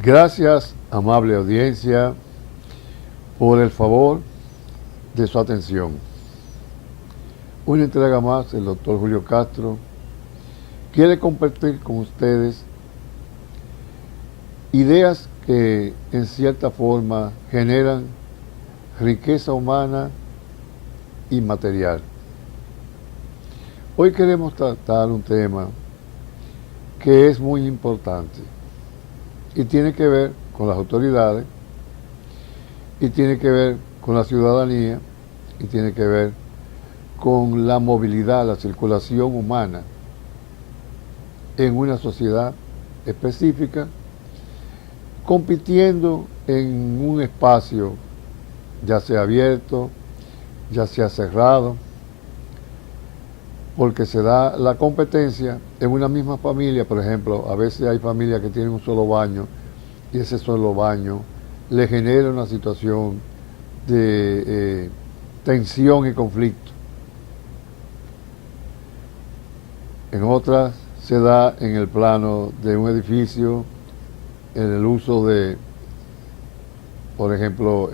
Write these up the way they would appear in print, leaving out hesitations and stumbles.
Gracias, amable audiencia, por el favor de su atención. Una entrega más, el doctor Julio Castro quiere compartir con ustedes ideas que en cierta forma generan riqueza humana y material. Hoy queremos tratar un tema que es muy importante y tiene que ver con las autoridades, y tiene que ver con la ciudadanía, y tiene que ver con la movilidad, la circulación humana en una sociedad específica, compitiendo en un espacio, ya sea abierto, ya sea cerrado, porque se da la competencia en una misma familia. Por ejemplo, a veces hay familias que tienen un solo baño y ese solo baño le genera una situación de tensión y conflicto. En otras se da en el plano de un edificio, en el uso de, por ejemplo,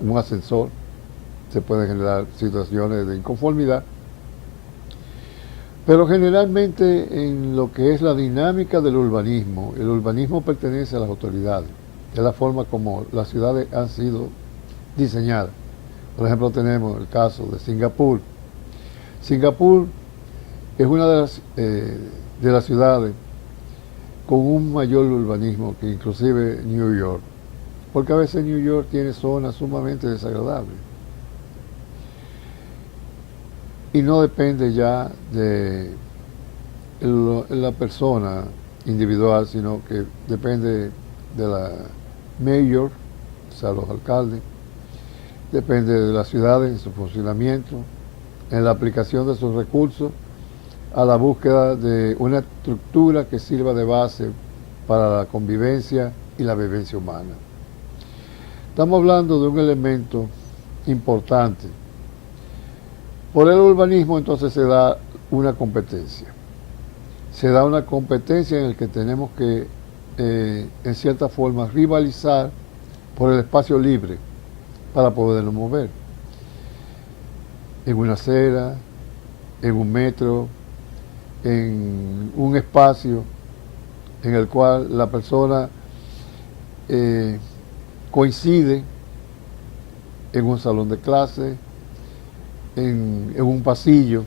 un ascensor. Se pueden generar situaciones de inconformidad. Pero generalmente en lo que es la dinámica del urbanismo, el urbanismo pertenece a las autoridades. Es la forma como las ciudades han sido diseñadas. Por ejemplo, tenemos el caso de Singapur. Singapur es una de las ciudades con un mayor urbanismo que inclusive New York, porque a veces New York tiene zonas sumamente desagradables. Y no depende ya de la persona individual, sino que depende de la mayor, o sea, los alcaldes, depende de las ciudades en su funcionamiento, en la aplicación de sus recursos, a la búsqueda de una estructura que sirva de base para la convivencia y la vivencia humana. Estamos hablando de un elemento importante. Por el urbanismo entonces se da una competencia. Se da una competencia en la que tenemos que, en cierta forma, rivalizar por el espacio libre para podernos mover. En una acera, en un metro, en un espacio en el cual la persona coincide en un salón de clase, en un pasillo,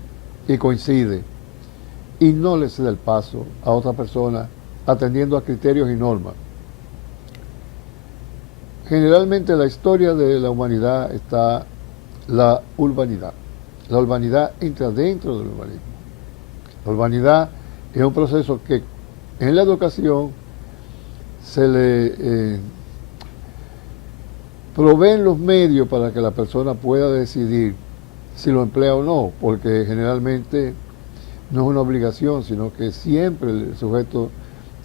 y coincide, y no le cede el paso a otra persona atendiendo a criterios y normas. Generalmente en la historia de la humanidad está la urbanidad. La urbanidad entra dentro del urbanismo. La urbanidad es un proceso que en la educación se le proveen los medios para que la persona pueda decidir si lo emplea o no, porque generalmente no es una obligación, sino que siempre el sujeto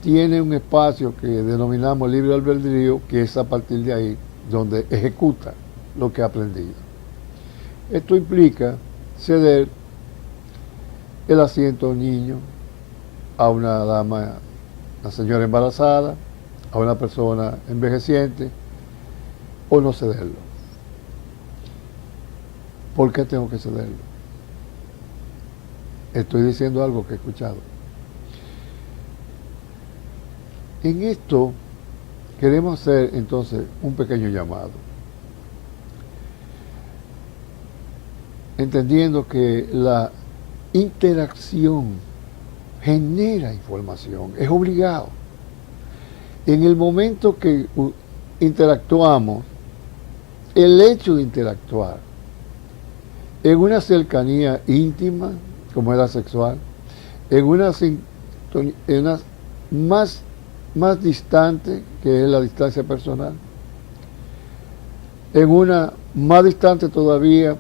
tiene un espacio que denominamos libre albedrío, que es a partir de ahí donde ejecuta lo que ha aprendido. Esto implica ceder el asiento a un niño, a una dama, a una señora embarazada, a una persona envejeciente, o no cederlo. ¿Por qué tengo que cederlo? Estoy diciendo algo que he escuchado. En esto queremos hacer entonces un pequeño llamado, entendiendo que la interacción genera información, es obligado. En el momento que interactuamos, el hecho de interactuar en una cercanía íntima, como es la sexual, en una más distante, que es la distancia personal, en una más distante todavía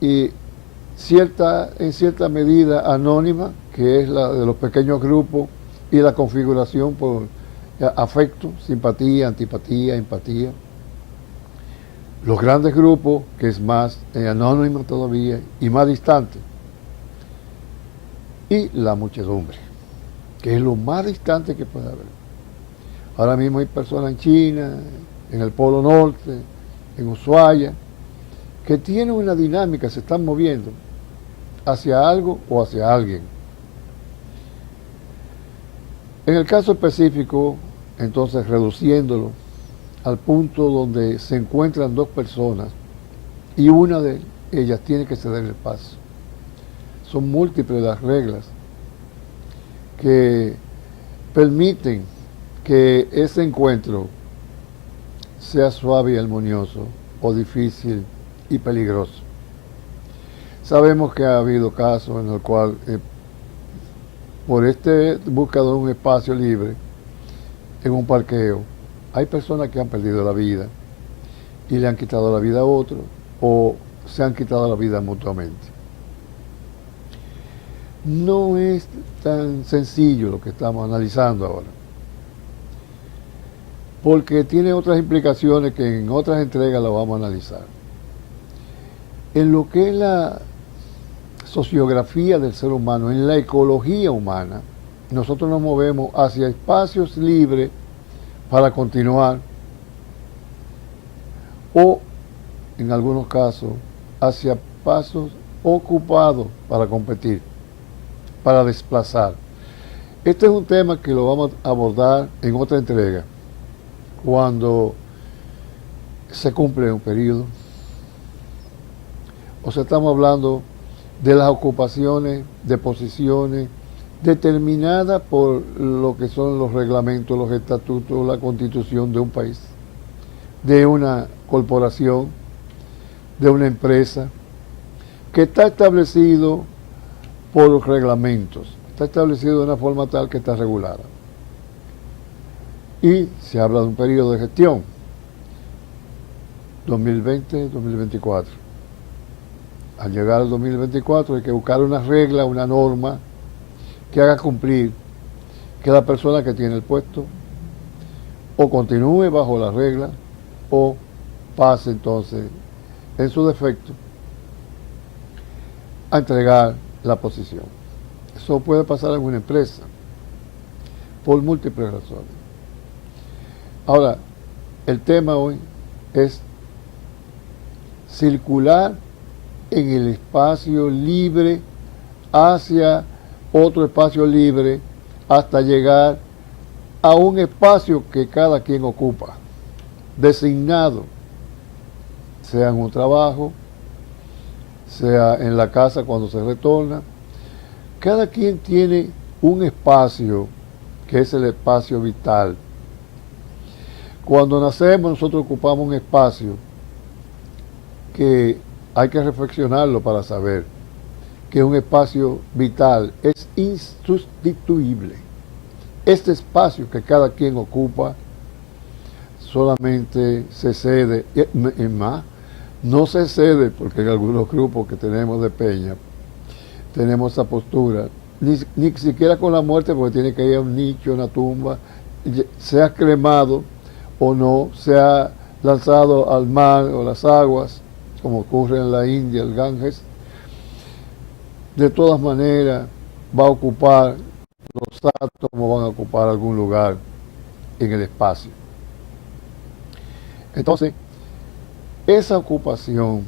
y en cierta medida anónima, que es la de los pequeños grupos y la configuración por afecto, simpatía, antipatía, empatía. Los grandes grupos, que es más anónimo todavía y más distante. Y la muchedumbre, que es lo más distante que puede haber. Ahora mismo hay personas en China, en el Polo Norte, en Ushuaia, que tienen una dinámica, se están moviendo hacia algo o hacia alguien. En el caso específico, entonces reduciéndolo al punto donde se encuentran dos personas y una de ellas tiene que ceder el paso. Son múltiples las reglas que permiten que ese encuentro sea suave y armonioso o difícil y peligroso. Sabemos que ha habido casos en los cuales por busca de un espacio libre en un parqueo, hay personas que han perdido la vida y le han quitado la vida a otro o se han quitado la vida mutuamente. No es tan sencillo lo que estamos analizando ahora, porque tiene otras implicaciones que en otras entregas lo vamos a analizar. En lo que es la sociografía del ser humano, en la ecología humana, nosotros nos movemos hacia espacios libres para continuar o, en algunos casos, hacia espacios ocupados para competir, para desplazar. Este es un tema que lo vamos a abordar en otra entrega, cuando se cumple un periodo. O sea, estamos hablando de las ocupaciones de posiciones determinadas por lo que son los reglamentos, los estatutos, la constitución de un país, de una corporación, de una empresa, que está establecido por los reglamentos, está establecido de una forma tal que está regulada. Y se habla de un periodo de gestión, 2020-2024. Al llegar al 2024 hay que buscar una regla, una norma que haga cumplir que la persona que tiene el puesto o continúe bajo la regla o pase entonces, en su defecto, a entregar la posición. Eso puede pasar en una empresa por múltiples razones. Ahora, el tema hoy es circular en el espacio libre hacia otro espacio libre hasta llegar a un espacio que cada quien ocupa, designado, sea en un trabajo, sea en la casa cuando se retorna. Cada quien tiene un espacio que es el espacio vital. Cuando nacemos nosotros ocupamos un espacio que hay que reflexionarlo para saber que un espacio vital es insustituible. Este espacio que cada quien ocupa solamente se cede, es más, no se cede porque en algunos grupos que tenemos de peña tenemos esa postura, ni siquiera con la muerte, porque tiene que ir a un nicho, una tumba, sea cremado o no, sea lanzado al mar o las aguas, como ocurre en la India, el Ganges. De todas maneras va a ocupar, los átomos van a ocupar algún lugar en el espacio. Entonces, esa ocupación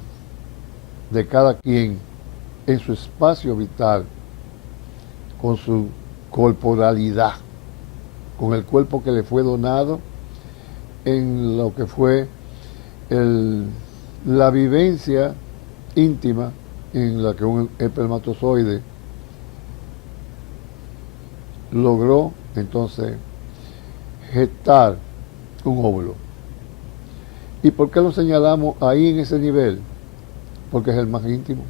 de cada quien en su espacio vital, con su corporalidad, con el cuerpo que le fue donado, en lo que fue la vivencia íntima en la que un espermatozoide logró entonces gestar un óvulo. ¿Y por qué lo señalamos ahí en ese nivel? Porque es el más íntimo.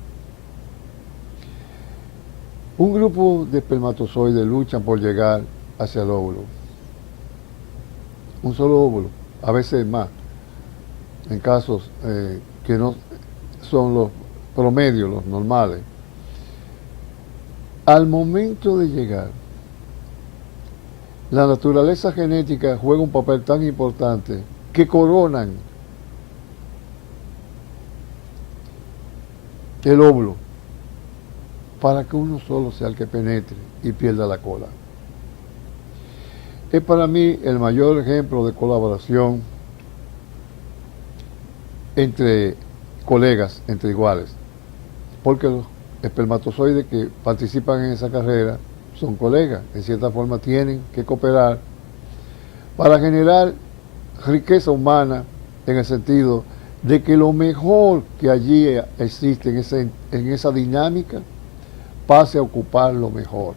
Un grupo de espermatozoides luchan por llegar hacia el óvulo. Un solo óvulo, a veces más, en casos que no son los promedios, los normales. Al momento de llegar, la naturaleza genética juega un papel tan importante que coronan el óvulo, para que uno solo sea el que penetre y pierda la cola. Es para mí el mayor ejemplo de colaboración entre colegas, entre iguales, porque los espermatozoides que participan en esa carrera son colegas, de cierta forma tienen que cooperar para generar riqueza humana en el sentido de que lo mejor que allí existe en esa dinámica pase a ocupar lo mejor.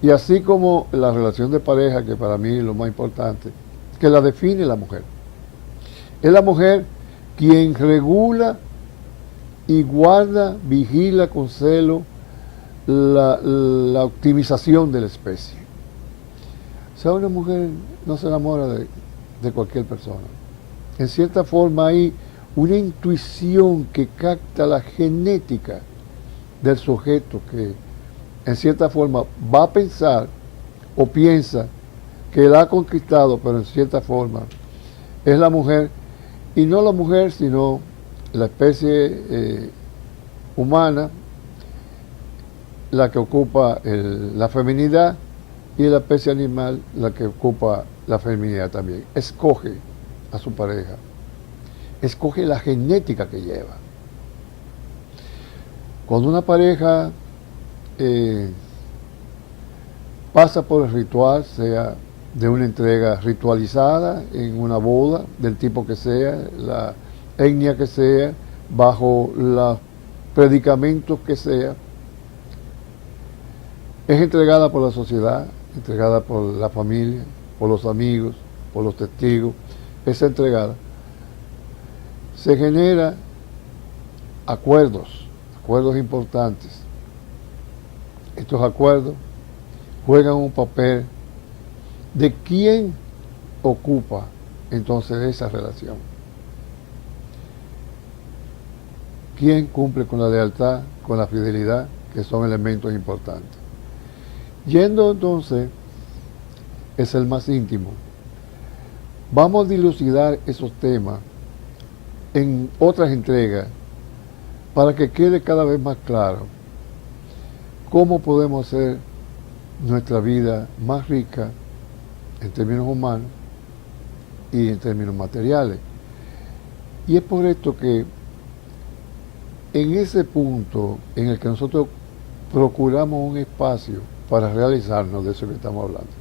Y así como la relación de pareja, que para mí es lo más importante, que la define la mujer. Es la mujer quien regula y guarda, vigila con celo la optimización de la especie. O sea, una mujer no se enamora de cualquier persona. En cierta forma hay una intuición que capta la genética del sujeto que en cierta forma va a pensar o piensa que la ha conquistado, pero en cierta forma es la mujer, y no la mujer, sino la especie humana, la que ocupa la feminidad, y la especie animal la que ocupa la feminidad también. Escoge a su pareja, escoge la genética que lleva. Cuando una pareja pasa por el ritual, sea de una entrega ritualizada en una boda, del tipo que sea, la etnia que sea, bajo los predicamentos que sea, es entregada por la sociedad, entregada por la familia, por los amigos, por los testigos, es entregada. Se generan acuerdos importantes. Estos acuerdos juegan un papel de quién ocupa entonces esa relación. ¿Quién cumple con la lealtad, con la fidelidad, que son elementos importantes? Yendo entonces, es el más íntimo. Vamos a dilucidar esos temas en otras entregas para que quede cada vez más claro cómo podemos hacer nuestra vida más rica en términos humanos y en términos materiales. Y es por esto que en ese punto en el que nosotros procuramos un espacio para realizarnos de eso que estamos hablando.